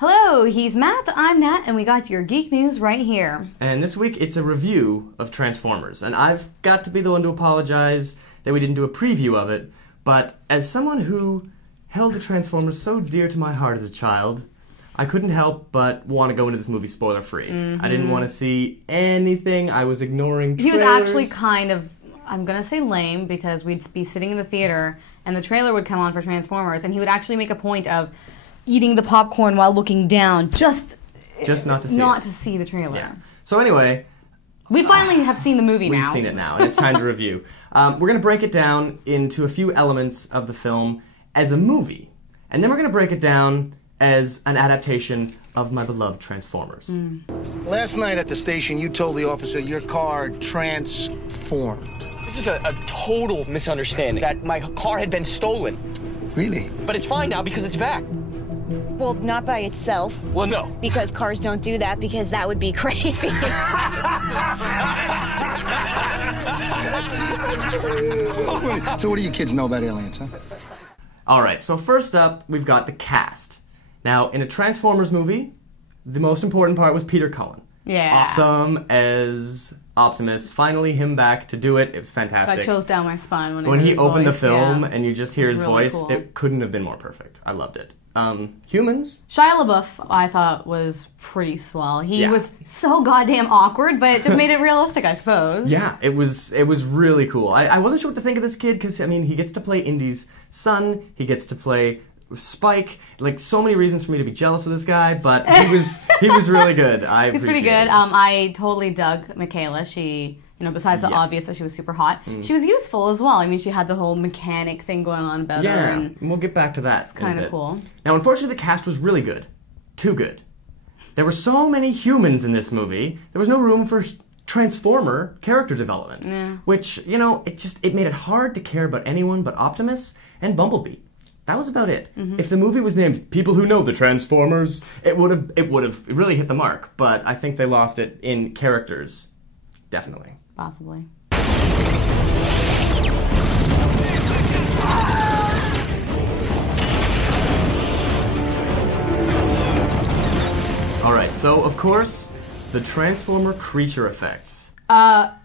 Hello, he's Matt, I'm Nat, and we got your geek news right here. And this week it's a review of Transformers, and I've got to be the one to apologize that we didn't do a preview of it, but as someone who held the Transformers so dear to my heart as a child, I couldn't help but want to go into this movie spoiler-free. I didn't want to see anything, I was ignoring trailers. He was actually kind of, I'm gonna say lame, because we'd be sitting in the theater, and the trailer would come on for Transformers, and he would actually make a point of eating the popcorn while looking down, just not to see to see the trailer. Yeah. So anyway, we finally have seen the movie now. We've seen it now, and it's time to review. We're going to break it down into a few elements of the film as a movie, and then we're going to break it down as an adaptation of my beloved Transformers. Last night at the station, you told the officer your car transformed. This is a total misunderstanding, that my car had been stolen. Really? But it's fine now because it's back. Well, not by itself. Well, no. Because cars don't do that, because that would be crazy. So what do you kids know about aliens, huh? Alright, so first up, we've got the cast. Now, in a Transformers movie, the most important part was Peter Cullen. Yeah. Awesome as Optimus. Finally, him back to do it. It was fantastic. That chills down my spine when I When heard he his opened voice, the film yeah. and you just hear his really voice, cool. it couldn't have been more perfect. I loved it. Humans? Shia LaBeouf, I thought, was pretty swell. He Yeah. was so goddamn awkward, but it just made it realistic, I suppose. Yeah, it was really cool. I wasn't sure what to think of this kid because, I mean, he gets to play Indy's son, he gets to play Spike, like so many reasons for me to be jealous of this guy, but he was really good. He's pretty good. I totally dug Michaela. She, you know, besides the obvious that she was super hot, she was useful as well. I mean, she had the whole mechanic thing going on about her. Yeah, And we'll get back to that. It's kind of cool. Now, unfortunately, the cast was really good. Too good. There were so many humans in this movie, there was no room for Transformer character development. Which, you know, it made it hard to care about anyone but Optimus and Bumblebee. That was about it. If the movie was named People Who Know the Transformers, it would have really hit the mark, but I think they lost it in characters. Definitely. Possibly. Alright, so of course, the Transformer creature effects.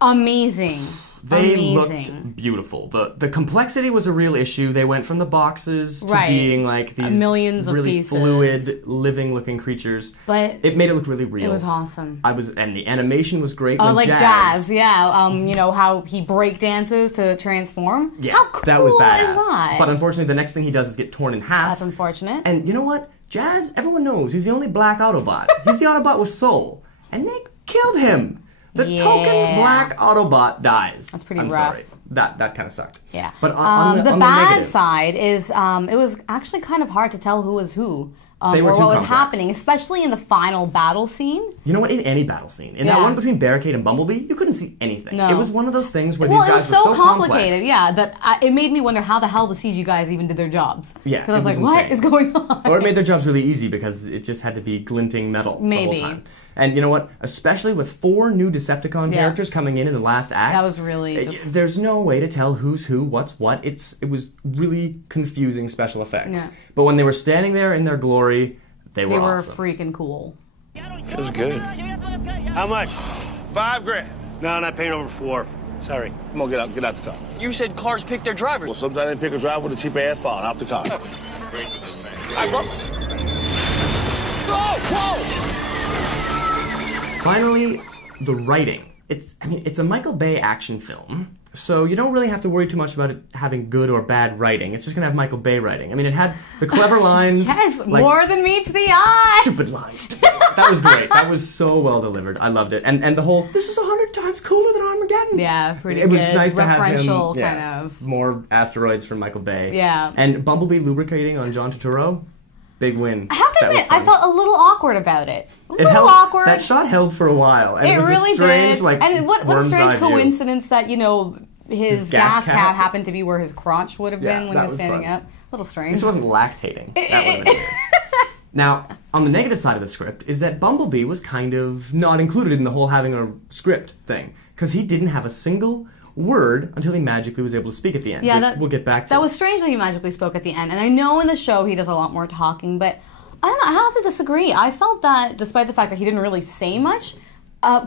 Amazing. They Amazing. looked beautiful. The complexity was a real issue. They went from the boxes to Right. being like these Millions of really pieces. fluid, living-looking creatures. But it made it look really real. it was awesome. And the animation was great. Oh, like Jazz, yeah. You know, how he break dances to transform. Yeah, How cool that was badass. is that? But unfortunately, the next thing he does is get torn in half. That's unfortunate. And you know what? Jazz, everyone knows, he's the only black Autobot. He's the Autobot with soul. And they killed him. The token black Autobot dies. That's pretty I'm rough. sorry. That kind of sucked. Yeah. But on the on bad negative, side is it was actually kind of hard to tell who was who. They were or too what was complex. happening, especially in the final battle scene. You know what? In any battle scene, in that Yeah. one between Barricade and Bumblebee, you couldn't see anything. No. It was one of those things where Well, these it was guys so were so complicated, complex. yeah, that it made me wonder how the hell the CG guys even did their jobs. Yeah, Because I was it like, was what insane. is going on? Or it made their jobs really easy because it just had to be glinting metal the Maybe. whole time. And you know what? Especially with 4 new Decepticon characters coming in the last act. That was really just... There's no way to tell who's who, what's what. It was really confusing special effects. Yeah. But when they were standing there in their glory, they were awesome. freaking cool. Feels good. How much? $5 grand. No, not paying over 4. Sorry. Come on, get out the car. You said cars pick their drivers. Well, sometimes they pick a driver with a cheap ass phone. Out the car. Finally, the writing. It's a Michael Bay action film, so you don't really have to worry too much about it having good or bad writing. It's just gonna have Michael Bay writing. I mean, it had the clever lines. Yes, like, more than meets the eye! stupid lines. That was great. That was so well delivered. I loved it. And the whole, this is 100 times cooler than Armageddon. Yeah, pretty It was good. nice to have him. Referential Yeah, kind of. more asteroids from Michael Bay. Yeah. And Bumblebee lubricating on John Turturro. Big win. I have to That was admit, I fun. felt a little awkward about it. A little held, awkward. That shot held for a while. And it, It was really a strange, did. like, And what a worm's strange eye view. coincidence that, you know, his gas cap happened to be where his crotch would have Yeah, been when that he was was standing fun. up. A little strange. This wasn't lactating. That would have been weird. Now, on the negative side of the script is that Bumblebee was kind of not included in the whole having a script thing. Because he didn't have a single word until he magically was able to speak at the end, Yeah, which we'll get back to. That was strange that he magically spoke at the end. And I know in the show he does a lot more talking, but I don't know, I have to disagree. I felt that, despite the fact that he didn't really say much,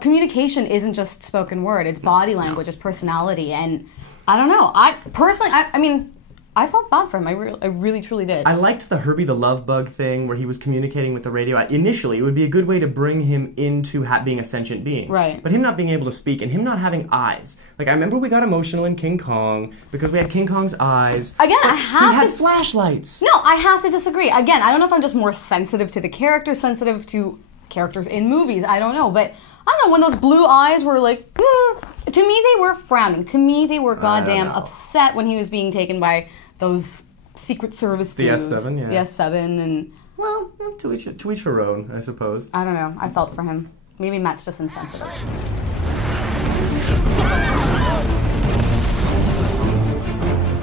communication isn't just spoken word. It's body language, it's personality, and I don't know. I personally, I mean, I felt bad for him. I really, truly did. I liked the Herbie the Love Bug thing where he was communicating with the radio. Initially, it would be a good way to bring him into being a sentient being. Right. But him not being able to speak and him not having eyes. Like, I remember we got emotional in King Kong because we had King Kong's eyes. Again, He had flashlights. No, I have to disagree. Again, I don't know if I'm just more sensitive to the character, sensitive to characters in movies. I don't know. But I don't know, when those blue eyes were like, to me they were frowning. To me they were goddamn upset when he was being taken by those Secret Service dudes. The S7, yeah. The S7 and... Well, to each her own, I suppose. I don't know. I felt for him. Maybe Matt's just insensitive.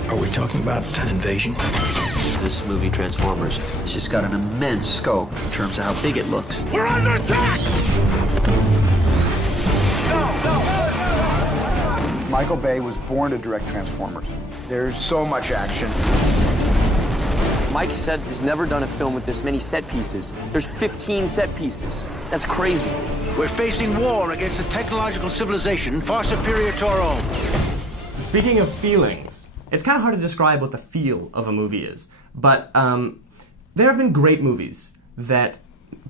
Are we talking about an invasion? This movie, Transformers, it's just got an immense scope in terms of how big it looks. We're under attack! Michael Bay was born to direct Transformers. There's so much action. Mike said he's never done a film with this many set pieces. There's 15 set pieces. That's crazy. We're facing war against a technological civilization far superior to our own. Speaking of feelings, it's kind of hard to describe what the feel of a movie is, but there have been great movies that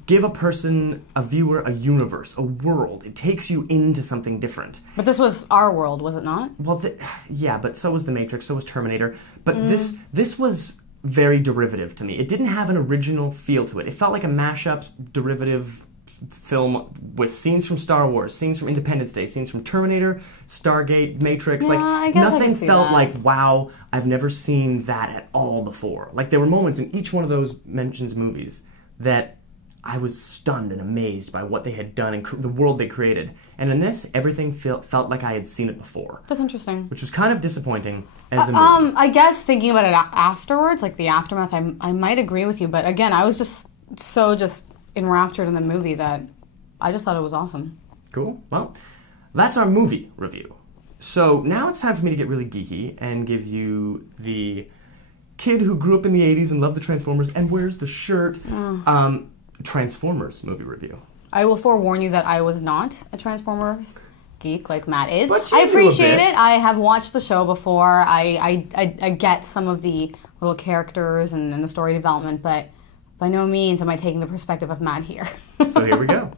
give a viewer, a universe, a world. It takes you into something different. But this was our world, was it not? Well, yeah, but so was The Matrix, so was Terminator. But this was very derivative to me. It didn't have an original feel to it. It felt like a mashup, derivative film with scenes from Star Wars, scenes from Independence Day, scenes from Terminator, Stargate, Matrix. Yeah, I guess nothing I can see felt that. like, wow, I've never seen that at all before. Like, there were moments in each one of those mentioned movies that I was stunned and amazed by what they had done and the world they created. And in this, everything felt like I had seen it before. That's interesting. Which was kind of disappointing as a movie. I guess thinking about it afterwards, like the aftermath, I might agree with you. But again, I was just so enraptured in the movie that I just thought it was awesome. Cool. Well, that's our movie review. So now it's time for me to get really geeky and give you the kid who grew up in the 80s and loved the Transformers and wears the shirt. Transformers movie review. I will forewarn you that I was not a Transformers geek like Matt is. But you I knew a appreciate bit. it. I have watched the show before. I get some of the little characters and the story development, but by no means am I taking the perspective of Matt here. So here we go.